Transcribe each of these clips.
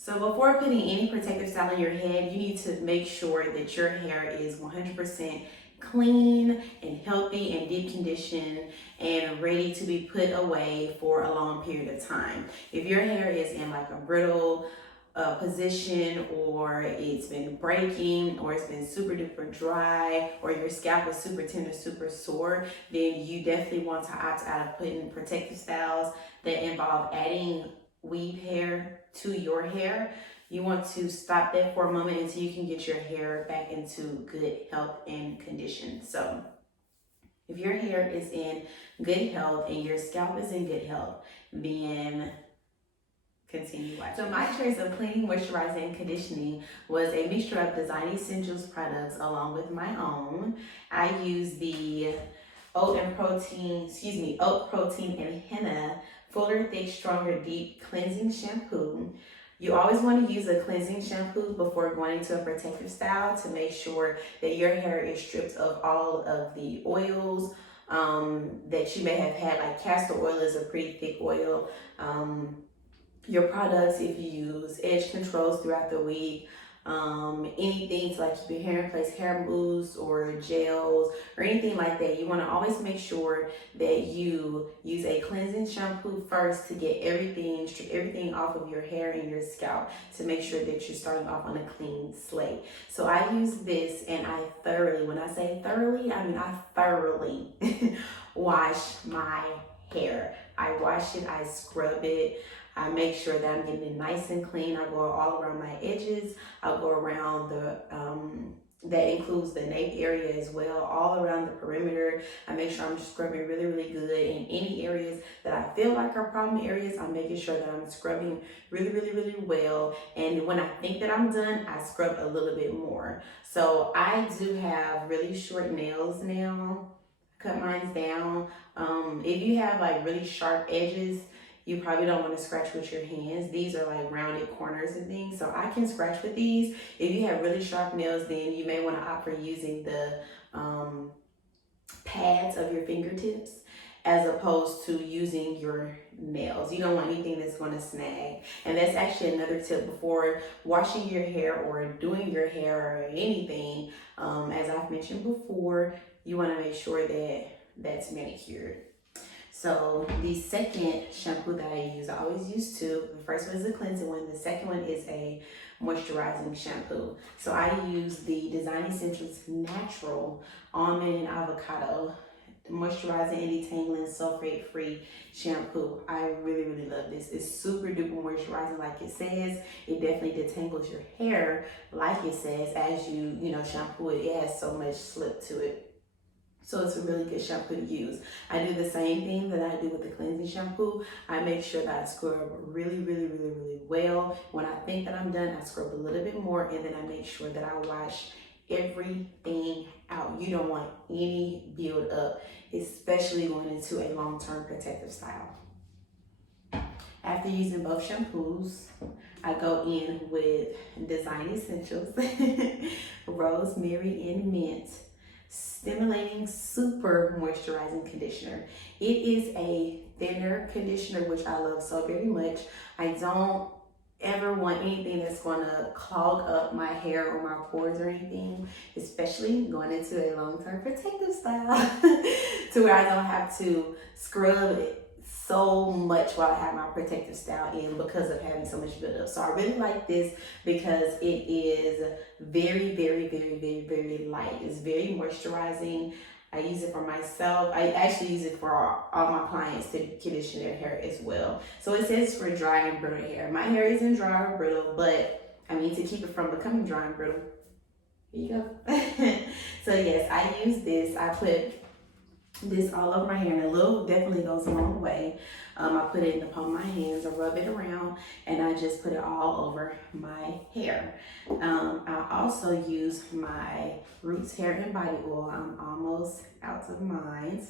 So before putting any protective style on your head, you need to make sure that your hair is 100% clean and healthy and deep conditioned and ready to be put away for a long period of time. If your hair is in like a brittle position, or it's been breaking, or it's been super duper dry, or your scalp is super tender, super sore, then you definitely want to opt out of putting protective styles that involve adding weave hair to your hair. You want to stop that for a moment until you can get your hair back into good health and condition. So if your hair is in good health and your scalp is in good health, then continue watching. So my choice of cleaning, moisturizing, and conditioning was a mixture of Design Essentials products along with my own. I use the oat protein and henna fuller, thick, stronger, deep cleansing shampoo. You always want to use a cleansing shampoo before going into a protective style to make sure that your hair is stripped of all of the oils that you may have had. Like castor oil is a pretty thick oil. Your products, if you use edge controls throughout the week, anything to like keep your hair in place, hair mousse or gels or anything like that, you want to always make sure that you use a cleansing shampoo first to get strip everything off of your hair and your scalp to make sure that you're starting off on a clean slate. So I use this, and when I say thoroughly, I mean I thoroughly wash my hair. I wash it, I scrub it, I make sure that I'm getting it nice and clean. I go all around my edges. I'll go around that includes the nape area as well, all around the perimeter. I make sure I'm scrubbing really, really good. In any areas that I feel like are problem areas, I'm making sure that I'm scrubbing really, really, really well. And when I think that I'm done, I scrub a little bit more. So I do have really short nails now. Cut mine down. If you have like really sharp edges, you probably don't want to scratch with your hands. These are like rounded corners and things, so I can scratch with these. If you have really sharp nails, then you may want to opt for using the pads of your fingertips as opposed to using your nails. You don't want anything that's going to snag. And that's actually another tip before washing your hair or doing your hair or anything. As I've mentioned before, you want to make sure that that's manicured. So the second shampoo that I use, I always use two. The first one is a cleansing one. The second one is a moisturizing shampoo. So I use the Design Essentials Natural Almond and Avocado moisturizing and detangling sulfate-free shampoo. I really, really love this. It's super duper moisturizing, like it says. It definitely detangles your hair, like it says, as you shampoo it. It has so much slip to it. So it's a really good shampoo to use. I do the same thing that I do with the cleansing shampoo. I make sure that I scrub really, really, really, really well. When I think that I'm done, I scrub a little bit more, and then I make sure that I wash everything out. You don't want any build up, especially going into a long-term protective style. After using both shampoos, I go in with Design Essentials Rosemary and Mint Stimulating Super Moisturizing Conditioner. It is a thinner conditioner, which I love so very much. I don't ever want anything that's going to clog up my hair or my pores or anything, especially going into a long-term protective style to where I don't have to scrub it so much while I have my protective style in because of having so much buildup. So I really like this because it is very, very, very, very, very light. It's very moisturizing. I use it for myself. I actually use it for all my clients to condition their hair as well. So it says for dry and brittle hair. My hair isn't dry or brittle, but I mean, to keep it from becoming dry and brittle, here you go. So yes, I use this. I put this all over my hair, and a little definitely goes a long way. I put it in the palm of my hands, I rub it around, and I just put it all over my hair. I also use my Roots Hair and Body Oil. I'm almost out of mine,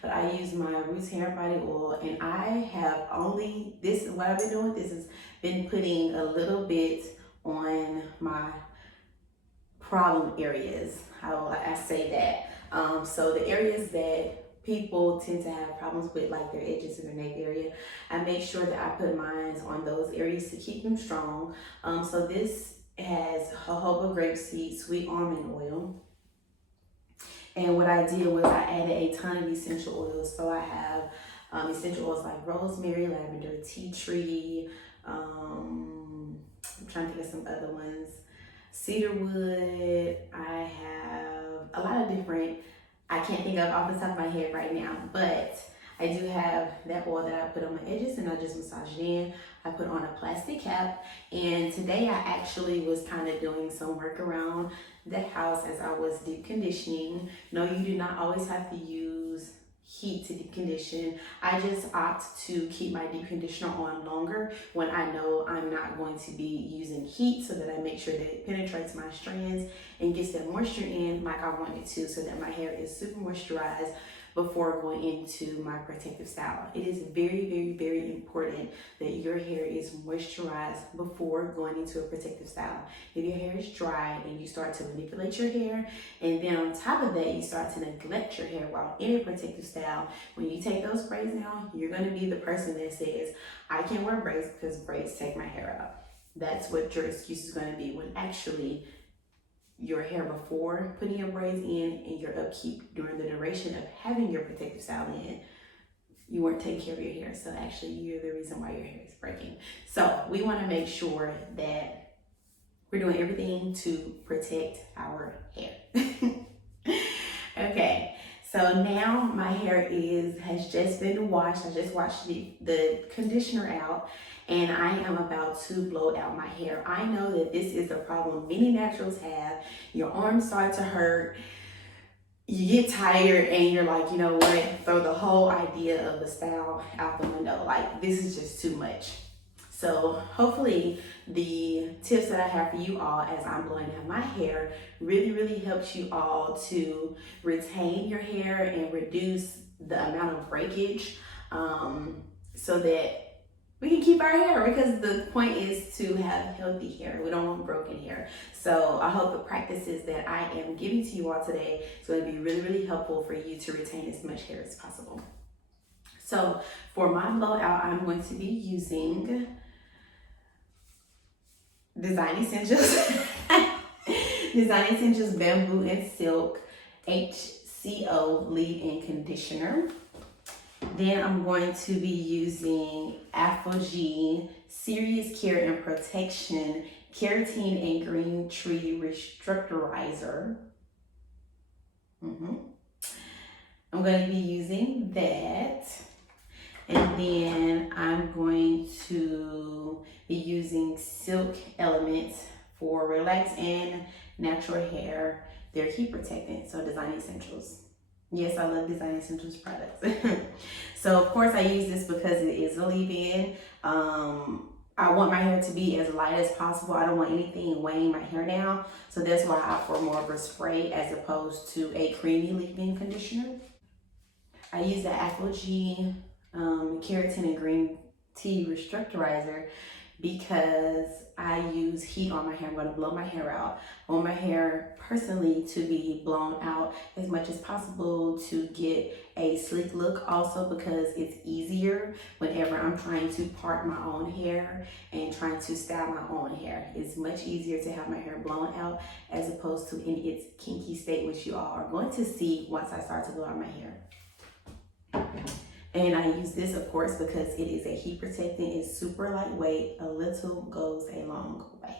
but I use my Roots Hair and Body Oil, and I have what I've been doing with this is been putting a little bit on my problem areas. I say that. So the areas that people tend to have problems with like their edges in their neck area. I make sure that I put mine on those areas to keep them strong. So this has jojoba grapeseed, sweet almond oil. And what I did was I added a ton of essential oils. So I have essential oils like rosemary, lavender, tea tree. I'm trying to think of some other ones. Cedarwood. I have a lot of different, I can't think of off the top of my head right now, but I do have that oil that I put on my edges and I just massage it in. I put on a plastic cap, and today I actually was kind of doing some work around the house as I was deep conditioning. No, you do not always have to use heat to deep condition. I just opt to keep my deep conditioner on longer when I know I'm not going to be using heat, so that I make sure that it penetrates my strands and gets that moisture in like I want it to, so that my hair is super moisturized before going into my protective style. It is very, very, very important that your hair is moisturized before going into a protective style. If your hair is dry and you start to manipulate your hair, and then on top of that, you start to neglect your hair while in a protective style, when you take those braids out, you're gonna be the person that says, I can't wear braids because braids take my hair out. That's what your excuse is gonna be, when actually your hair before putting your braids in and your upkeep during the duration of having your protective style in, you weren't taking care of your hair. So actually you're the reason why your hair is breaking. So we want to make sure that we're doing everything to protect our hair. Okay, so now my hair has just been washed. I just washed the conditioner out, and I am about to blow out my hair. I know that this is a problem many naturals have. Your arms start to hurt, you get tired, and you're like, you know what, throw the whole idea of the style out the window. Like, this is just too much. So hopefully the tips that I have for you all as I'm blowing out my hair really, really helps you all to retain your hair and reduce the amount of breakage, so that we can keep our hair, because the point is to have healthy hair. We don't want broken hair. So I hope the practices that I am giving to you all today is going to be really, really helpful for you to retain as much hair as possible. So for my blowout, I'm going to be using Design Essentials, Design Essentials Bamboo and Silk HCO Leave-In Conditioner. Then I'm going to be using FAQs Serious Care and Protection Keratin and Green Tree Restructurizer. I'm going to be using that. And then I'm going to be using Silk Elements for relaxed and natural hair. They're heat protectant, so Design Essentials. Yes, I love Design Essentials products. So of course I use this because it is a leave-in. I want my hair to be as light as possible. I don't want anything weighing my hair down. So that's why I opt for more of a spray as opposed to a creamy leave-in conditioner. I use the FAQs Keratin and Green Tea Restructurizer because I use heat on my hair. I'm going to blow my hair out. I want my hair personally to be blown out as much as possible to get a sleek look, also because it's easier whenever I'm trying to part my own hair and trying to style my own hair. It's much easier to have my hair blown out as opposed to in its kinky state, which you all are going to see once I start to blow out my hair. And I use this, of course, because it is a heat protectant. It's super lightweight. A little goes a long way.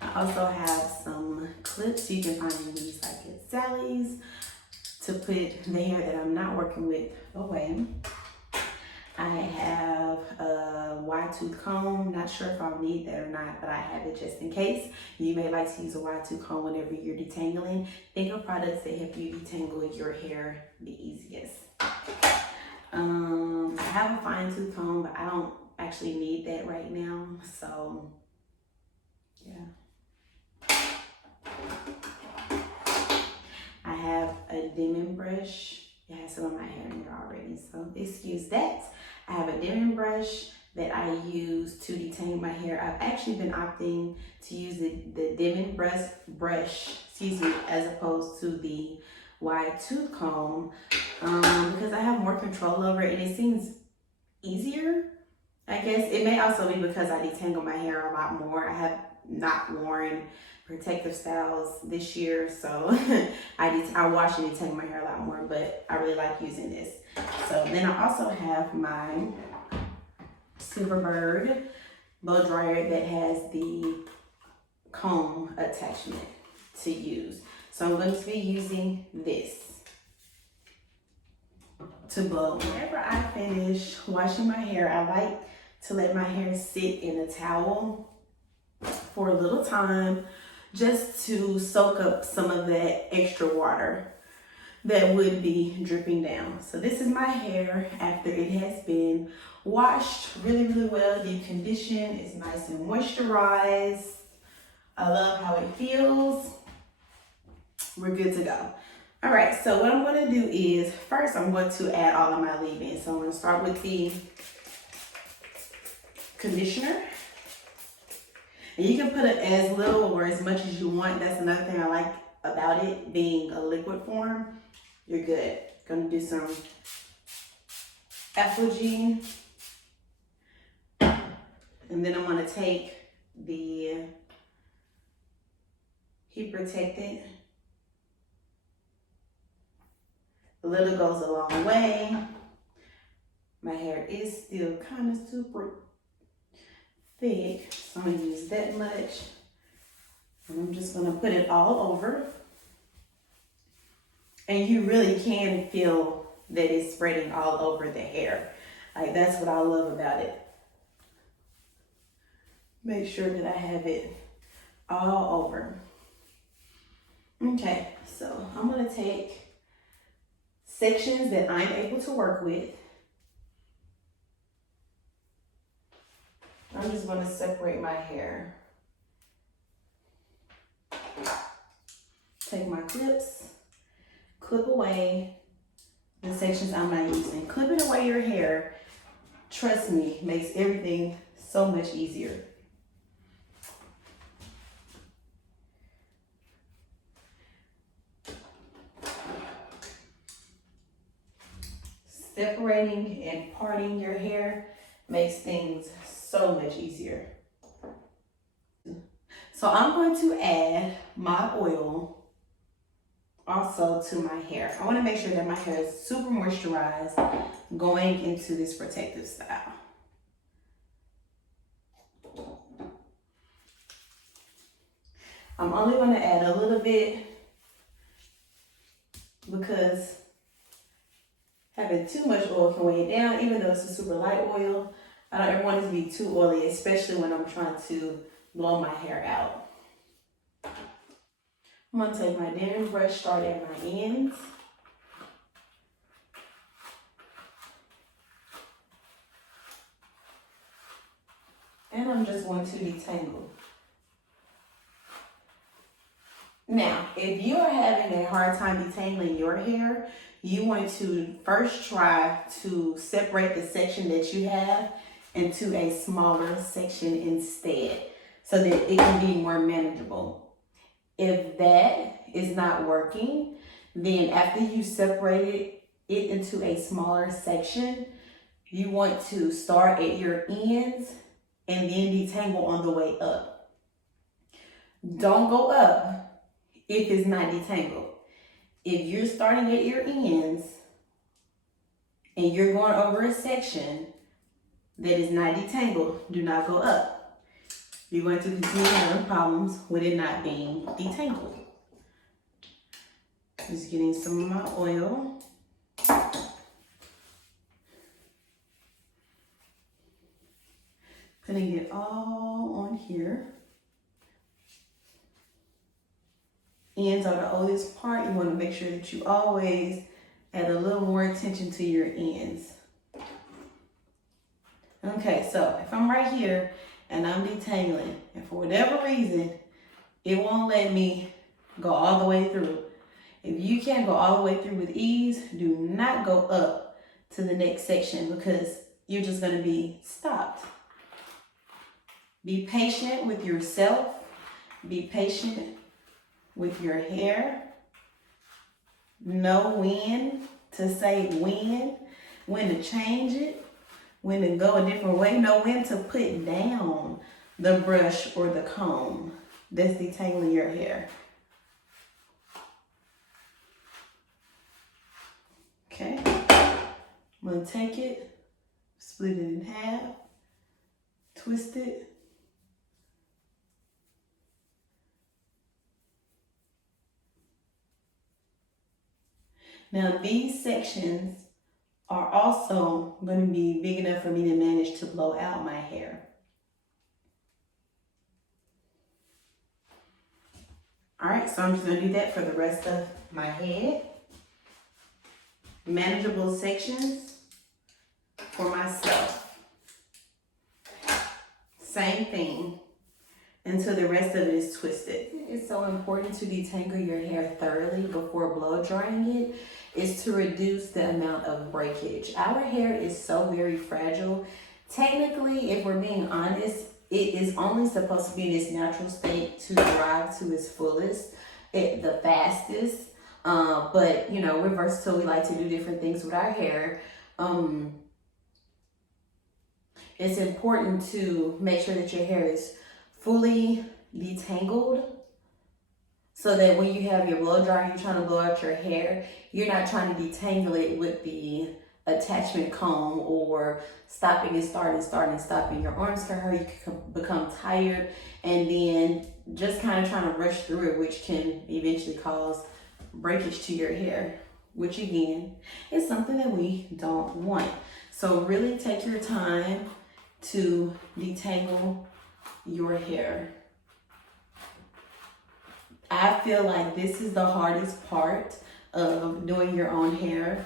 I also have some clips. You can find these like at Sally's to put the hair that I'm not working with away. I have a wide tooth comb. Not sure if I'll need that or not, but I have it just in case. You may like to use a wide tooth comb whenever you're detangling. Think of products that help you detangle your hair the easiest. I have a fine tooth comb, but I don't actually need that right now. So, yeah. I have a dimming brush. It has some of my hair in there already, so excuse that. I have a dimming brush that I use to detangle my hair. I've actually been opting to use the dimming brush, as opposed to the wide tooth comb because I have more control over it and it seems easier. I guess it may also be because I detangle my hair a lot more. I have not worn protective styles this year, so I wash and detangle my hair a lot more, but I really like using this. So then I also have my Silverbird blow dryer that has the comb attachment to use. So I'm going to be using this to blow. Whenever I finish washing my hair, I like to let my hair sit in a towel for a little time just to soak up some of that extra water that would be dripping down. So this is my hair after it has been washed really, really well, deep conditioned. It's nice and moisturized. I love how it feels. We're good to go. All right, so what I'm gonna do is, first I'm going to add all of my leave-in. So I'm gonna start with the conditioner. And you can put it as little or as much as you want. That's another thing I like about it being a liquid form. You're good. Gonna do some Effulgene. And then I'm gonna take the heat protectant. A little goes a long way. My hair is still kind of super thick, so I'm gonna use that much. And I'm just gonna put it all over. And you really can feel that it's spreading all over the hair. Like, that's what I love about it. Make sure that I have it all over. Okay, so I'm gonna take sections that I'm able to work with. I'm just gonna separate my hair. Take my clips, clip away the sections I'm not using. Clipping away your hair, trust me, makes everything so much easier. Separating and parting your hair makes things so much easier. So I'm going to add my oil also to my hair. I want to make sure that my hair is super moisturized going into this protective style. I'm only going to add a little bit because having too much oil can weigh it down, even though it's a super light oil. I don't ever want it to be too oily, especially when I'm trying to blow my hair out. I'm gonna take my damping brush, start at my ends. And I'm just going to detangle. Now, if you are having a hard time detangling your hair, you want to first try to separate the section that you have into a smaller section instead, so that it can be more manageable. If that is not working, then after you separated it into a smaller section, you want to start at your ends and then detangle on the way up. Don't go up if it's not detangled. If you're starting at your ends and you're going over a section that is not detangled, do not go up. You're going to continue having problems with it not being detangled. Just getting some of my oil. Putting it all on here. Ends are the oldest part. You want to make sure that you always add a little more attention to your ends. Okay, so if I'm right here and I'm detangling, and for whatever reason, it won't let me go all the way through. If you can't go all the way through with ease, do not go up to the next section because you're just going to be stopped. Be patient with yourself. Be patient with your hair. know when to say when to change it, when to go a different way, know when to put down the brush or the comb that's detangling your hair. Okay, I'm gonna take it, split it in half, twist it. Now these sections are also going to be big enough for me to manage to blow out my hair. All right, so I'm just going to do that for the rest of my head. Manageable sections for myself. Same thing until the rest of it is twisted. It's so important to detangle your hair thoroughly before blow drying it is to reduce the amount of breakage. Our hair is so very fragile. Technically, if we're being honest, it is only supposed to be in its natural state to dry to its fullest, the fastest. But you know, we're versatile. We like to do different things with our hair. It's important to make sure that your hair is fully detangled so that when you have your blow dryer, you're trying to blow out your hair, you're not trying to detangle it with the attachment comb or stopping and stopping. Your arms can hurt, you can become tired, and then just kind of trying to rush through it, which can eventually cause breakage to your hair, which again is something that we don't want. So really take your time to detangle your hair. I feel like this is the hardest part of doing your own hair,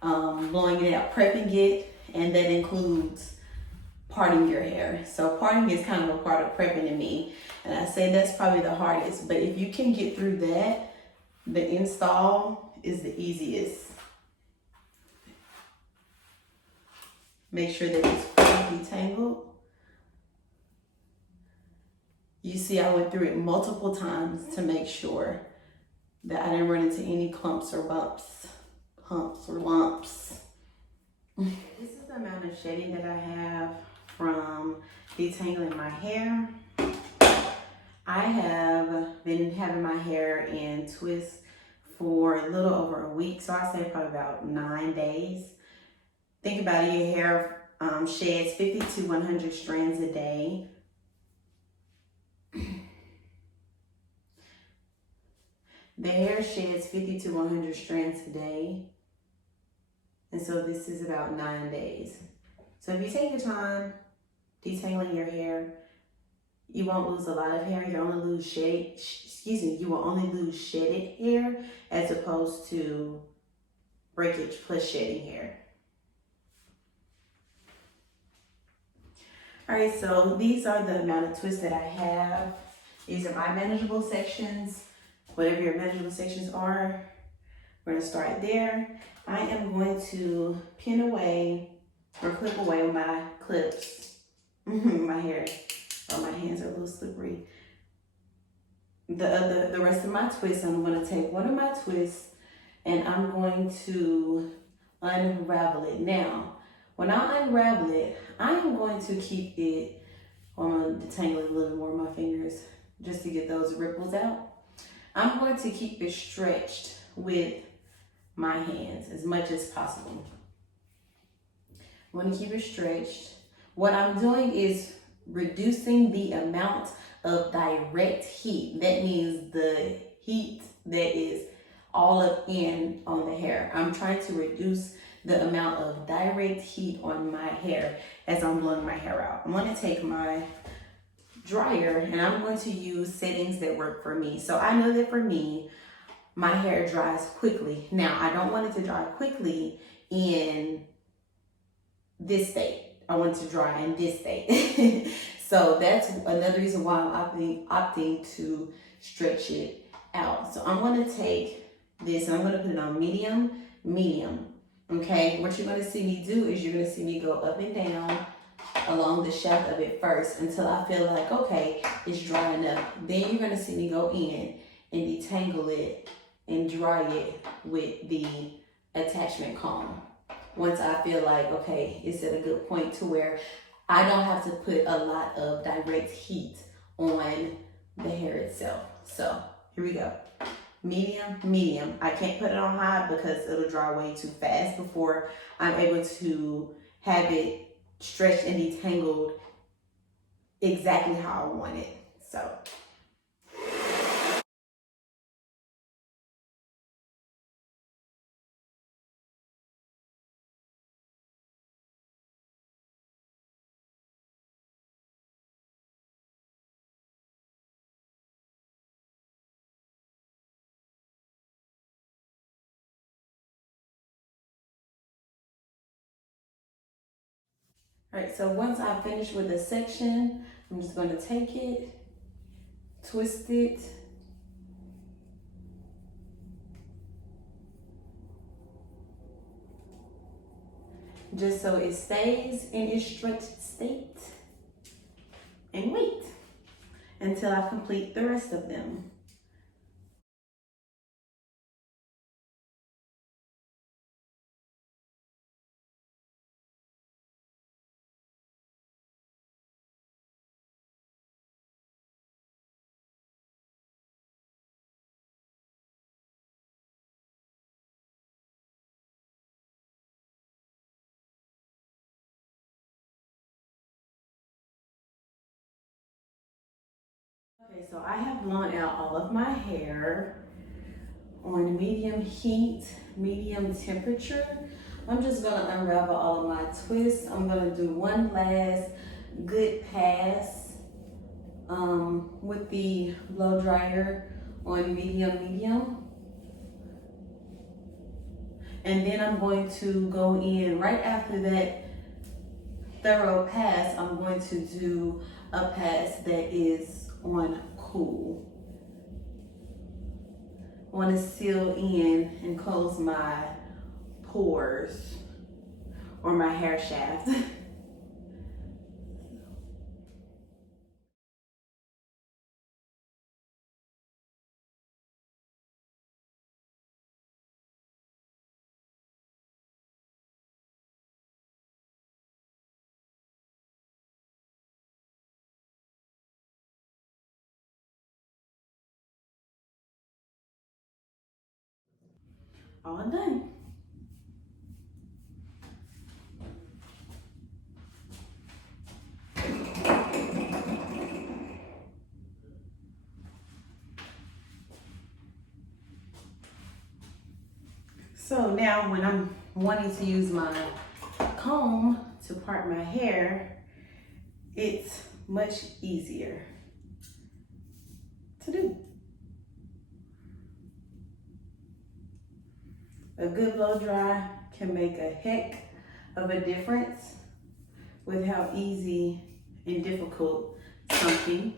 blowing it out, prepping it, and that includes parting your hair. So parting is kind of a part of prepping to me, and I say that's probably the hardest, but if you can get through that, the install is the easiest. Make sure that it's fully detangled. You see, I went through it multiple times to make sure that I didn't run into any clumps or bumps, humps or lumps. This is the amount of shedding that I have from detangling my hair. I have been having my hair in twists for a little over a week, so I say probably about 9 days. Think about it, your hair sheds 50 to 100 strands a day. The hair sheds 50 to 100 strands a day. And so this is about 9 days. So if you take your time detangling your hair, you won't lose a lot of hair. You only lose you will only lose shedded hair as opposed to breakage plus shedding hair. All right, so these are the amount of twists that I have. These are my manageable sections. Whatever your manageable sections are, we're gonna start there. I am going to pin away or clip away my clips. My hair, or my hands are a little slippery. The rest of my twists, I'm gonna take one of my twists and I'm going to unravel it. Now, when I unravel it, I am going to keep it, I'm gonna detangle it a little more with my fingers just to get those ripples out. I'm going to keep it stretched with my hands as much as possible. I'm going to keep it stretched. What I'm doing is reducing the amount of direct heat. That means the heat that is all up in on the hair. I'm trying to reduce the amount of direct heat on my hair as I'm blowing my hair out. I'm going to take my dryer and I'm going to use settings that work for me. So I know that for me, my hair dries quickly. Now, I don't want it to dry quickly in this state. I want it to dry in this state. So that's another reason why I'm opting to stretch it out. So I'm going to take this and I'm going to put it on medium. Okay, what you're going to see me do is you're going to see me go up and down along the shaft of it first until I feel like, okay, it's dry enough. Then you're going to see me go in and detangle it and dry it with the attachment comb. Once I feel like, okay, it's at a good point to where I don't have to put a lot of direct heat on the hair itself. So here we go. Medium, medium. I can't put it on high because it'll dry way too fast before I'm able to have it stretched and detangled exactly how I want it. So. All right, so once I finish with the section, I'm just going to take it, twist it, just so it stays in its stretched state, and wait until I complete the rest of them. Okay, so I have blown out all of my hair on medium heat, medium temperature. I'm just gonna unravel all of my twists. I'm gonna do one last good pass with the blow dryer on medium. And then I'm going to go in right after that thorough pass. I'm going to do a pass that is on cool. I want to seal in and close my pores or my hair shaft. All done. So now when I'm wanting to use my comb to part my hair, it's much easier to do. A good blow dry can make a heck of a difference with how easy and difficult something